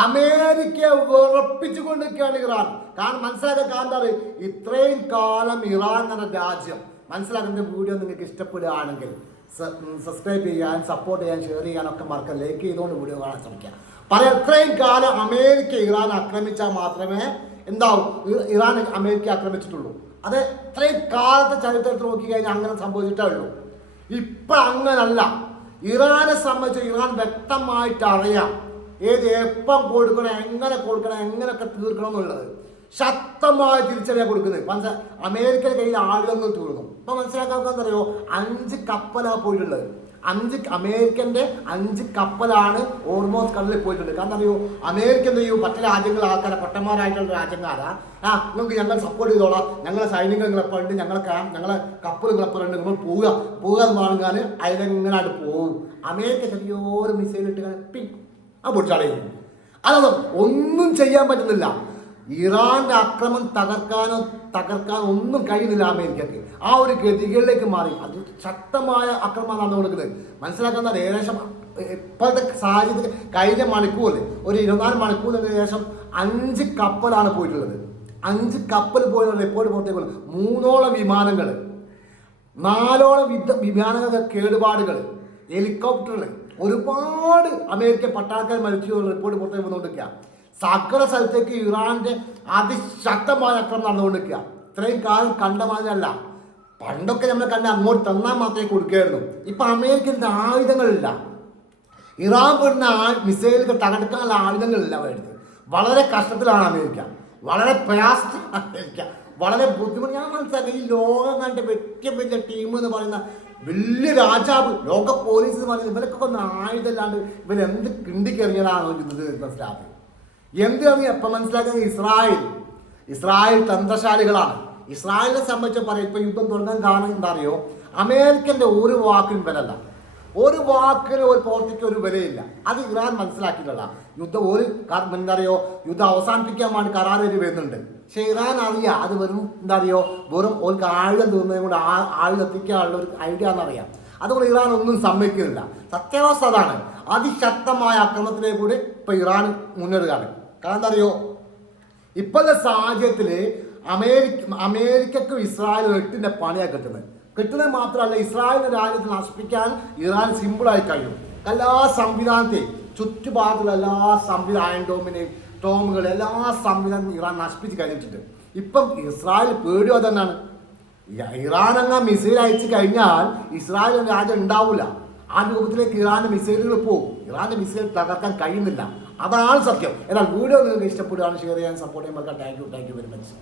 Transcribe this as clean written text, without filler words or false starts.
അമേരിക്കയെ വിറപ്പിച്ചുകൊണ്ടിരിക്കുകയാണ് ഇറാൻ. കാരണം മനസ്സിലാക്കാൻ കാരണം ഇത്രയും കാലം ഇറാൻ എന്ന രാജ്യം മനസ്സിലാക്കുന്ന വീഡിയോ നിങ്ങൾക്ക് ഇഷ്ടപ്പെടുകയാണെങ്കിൽ സബ്സ്ക്രൈബ് ചെയ്യാൻ, സപ്പോർട്ട് ചെയ്യാൻ, ഷെയർ ചെയ്യാനൊക്കെ മറക്കാം. ലൈക്ക് ചെയ്തുകൊണ്ട് വീഡിയോ കാണാൻ ശ്രമിക്കുക. പറയാം, ഇത്രയും കാലം അമേരിക്ക ഇറാൻ ആക്രമിച്ചാൽ മാത്രമേ എന്താവും ഇറാൻ അമേരിക്ക ആക്രമിച്ചിട്ടുള്ളൂ. അത് ഇത്രയും കാലത്തെ ചരിത്രത്തിൽ നോക്കിക്കഴിഞ്ഞാൽ അങ്ങനെ സംഭവിച്ചിട്ടേ ഉള്ളൂ. ഇപ്പം അങ്ങനല്ല. ഇറാനെ സംബന്ധിച്ച് ഇറാൻ വ്യക്തമായിട്ട് അറിയാം ഏത് എപ്പം കൊടുക്കണം, എങ്ങനെ കൊടുക്കണം, എങ്ങനെയൊക്കെ തീർക്കണം എന്നുള്ളത് ശക്തമായ തിരിച്ചറിയാൻ കൊടുക്കുന്നത്. അമേരിക്കയുടെ കയ്യിൽ ആളുകളൊന്നും തീർന്നു. ഇപ്പം മനസ്സിലാക്കാൻ അറിയോ, 5 കപ്പലാണ് പോയിട്ടുള്ളത്. അമേരിക്കൻ്റെ 5 കപ്പലാണ് ഓർമോസ് കടലിൽ പോയിട്ടുണ്ട്. കാരണം അറിയോ, അമേരിക്ക എന്ത് ചെയ്യും, മറ്റു രാജ്യങ്ങൾ ആൾക്കാരെ പൊട്ടന്മാരായിട്ടുള്ള രാജ്യക്കാരാ നിങ്ങൾക്ക് ഞങ്ങൾ സപ്പോർട്ട് ചെയ്തോളാം, ഞങ്ങളെ സൈനികർ നിങ്ങളെപ്പോഴുണ്ട്, ഞങ്ങളെ കപ്പൽ നിങ്ങളെപ്പോഴുണ്ട്, നിങ്ങൾ പോവുക എന്ന് പറഞ്ഞാൽ അതിലെങ്ങനായിട്ട് പോകും. അമേരിക്ക ചെറിയൊരു മിസൈൽ ഇട്ട് പൊടിച്ചാളയും. അതൊന്നും ഒന്നും ചെയ്യാൻ പറ്റുന്നില്ല. ഇറാന്റെ ആക്രമണം തകർക്കാനോ ഒന്നും കഴിയുന്നില്ല അമേരിക്കക്ക്. ആ ഒരു ഗതികളിലേക്ക് മാറി. അത് ശക്തമായ ആക്രമണം നടന്നുകൊടുക്കുന്നത് മനസ്സിലാക്കുന്ന ഏകദേശം ഇപ്പോഴത്തെ സാഹചര്യത്തിൽ കഴിഞ്ഞ മണിക്കൂറിൽ ഒരു 24 മണിക്കൂറിന് ശേഷം 5 കപ്പലാണ് പോയിട്ടുള്ളത്. 5 കപ്പൽ പോയുള്ള റിപ്പോർട്ട് പുറത്തേക്ക് 3ഓളം വിമാനങ്ങൾ, 4ഓളം വിമാനങ്ങളുടെ കേടുപാടുകൾ, ഹെലികോപ്റ്ററുകൾ, ഒരുപാട് അമേരിക്കൻ പട്ടാളക്കാർ മരിച്ചു റിപ്പോർട്ട് പുറത്തേക്ക് വന്നുകൊണ്ടിരിക്കുക. സകല സ്ഥലത്തേക്ക് ഇറാന്റെ അതിശക്തമായ ആക്രമണം നടന്നുകൊണ്ടിരിക്കുക. ഇത്രയും കാലം കണ്ട മാതിരല്ല. പണ്ടൊക്കെ നമ്മൾ കണ്ട അങ്ങോട്ട് തന്നാൽ മാത്രമേ കൊടുക്കുകയായിരുന്നു. ഇപ്പം അമേരിക്കൻ്റെ ആയുധങ്ങളില്ല. ഇറാൻ പെടുന്ന മിസൈലുകൾ തകർക്കാനുള്ള ആയുധങ്ങളില്ല വേണ്ടത്. വളരെ കഷ്ടത്തിലാണ് അമേരിക്ക, വളരെ പ്രയാസത്തിലാണ് അമേരിക്ക, വളരെ ബുദ്ധിമുട്ട്. ഞാൻ മനസ്സിലാക്കി ഈ ലോകം കണ്ട ഏറ്റവും വലിയ ടീം എന്ന് പറയുന്ന വലിയ രാജാവ്, ലോക പോലീസ് എന്ന് പറയുന്നത് ഇവരൊക്കെ ഒന്ന് ആയുധമില്ലാണ്ട് ഇവരെന്ത് കിണ്ടിക്കെറിഞ്ഞതാണോ മനസ്സിലാക്കി. എന്തിനാണ് എപ്പം മനസ്സിലാക്കുന്നത്? ഇസ്രായേൽ തന്ത്രശാലികളാണ്. ഇസ്രായേലിനെ സംബന്ധിച്ച് പറയാം, ഇപ്പം യുദ്ധം തുടങ്ങാൻ കാരണം എന്താ അറിയോ, അമേരിക്കൻ്റെ ഒരു വാക്കിനും വിലല്ല, ഒരു വാക്കിന് ഒരു പ്രവർത്തിക്ക് ഒരു വിലയില്ല. അത് ഇറാൻ മനസ്സിലാക്കിയിട്ടല്ല. യുദ്ധം എന്താ അറിയോ, യുദ്ധം അവസാനിപ്പിക്കാൻ വേണ്ടി കരാറേറി വരുന്നുണ്ട്. പക്ഷെ ഇറാൻ അറിയാം അത് വെറും ഓർക്ക് ആയുധം തീർന്നതും കൊണ്ട് ആയുധം എത്തിക്കാനുള്ള ഒരു ഐഡിയ എന്നറിയാം. അതുകൊണ്ട് ഇറാൻ ഒന്നും സമ്മതിക്കുന്നില്ല. സത്യാവസ്ഥ അതാണ്. അതിശക്തമായ ആക്രമണത്തിലേക്ക് കൂടി ഇപ്പം ഇറാൻ മുന്നേറുകയാണ്. കാരണം എന്താ അറിയോ, ഇപ്പോഴത്തെ സാഹചര്യത്തിൽ അമേരിക്കക്കും ഇസ്രായേലും 8ന്റെ പണിയാണ് കിട്ടുന്നത് മാത്രമല്ല, ഇസ്രായേലിന്റെ രാജ്യത്തെ നശിപ്പിക്കാൻ ഇറാൻ സിമ്പിളായി കഴിയും. എല്ലാ സംവിധാനത്തെയും ചുറ്റുപാടുള്ള എല്ലാ ടോമുകൾ എല്ലാ സംവിധാനം ഇറാൻ നശിപ്പിച്ച് കഴിഞ്ഞിട്ടുണ്ട്. ഇപ്പം ഇസ്രായേൽ പേടിയോ തന്നെയാണ്. ഇറാൻ അങ്ങ് മിസൈൽ അയച്ചു കഴിഞ്ഞാൽ ഇസ്രായേൽ രാജ്യം ഉണ്ടാവില്ല. ആ രൂപത്തിലേക്ക് ഇറാന്റെ മിസൈലുകൾ പോകും. ഇറാന്റെ മിസൈൽ തകർക്കാൻ കഴിയുന്നില്ല. അതാണ് സത്യം. എന്നാൽ വീഡിയോ നിങ്ങൾക്ക് ഇഷ്ടപ്പെടുകയാണ് ഷെയർ ചെയ്യാൻ, സപ്പോർട്ട് ചെയ്യാൻ. Thank you very much.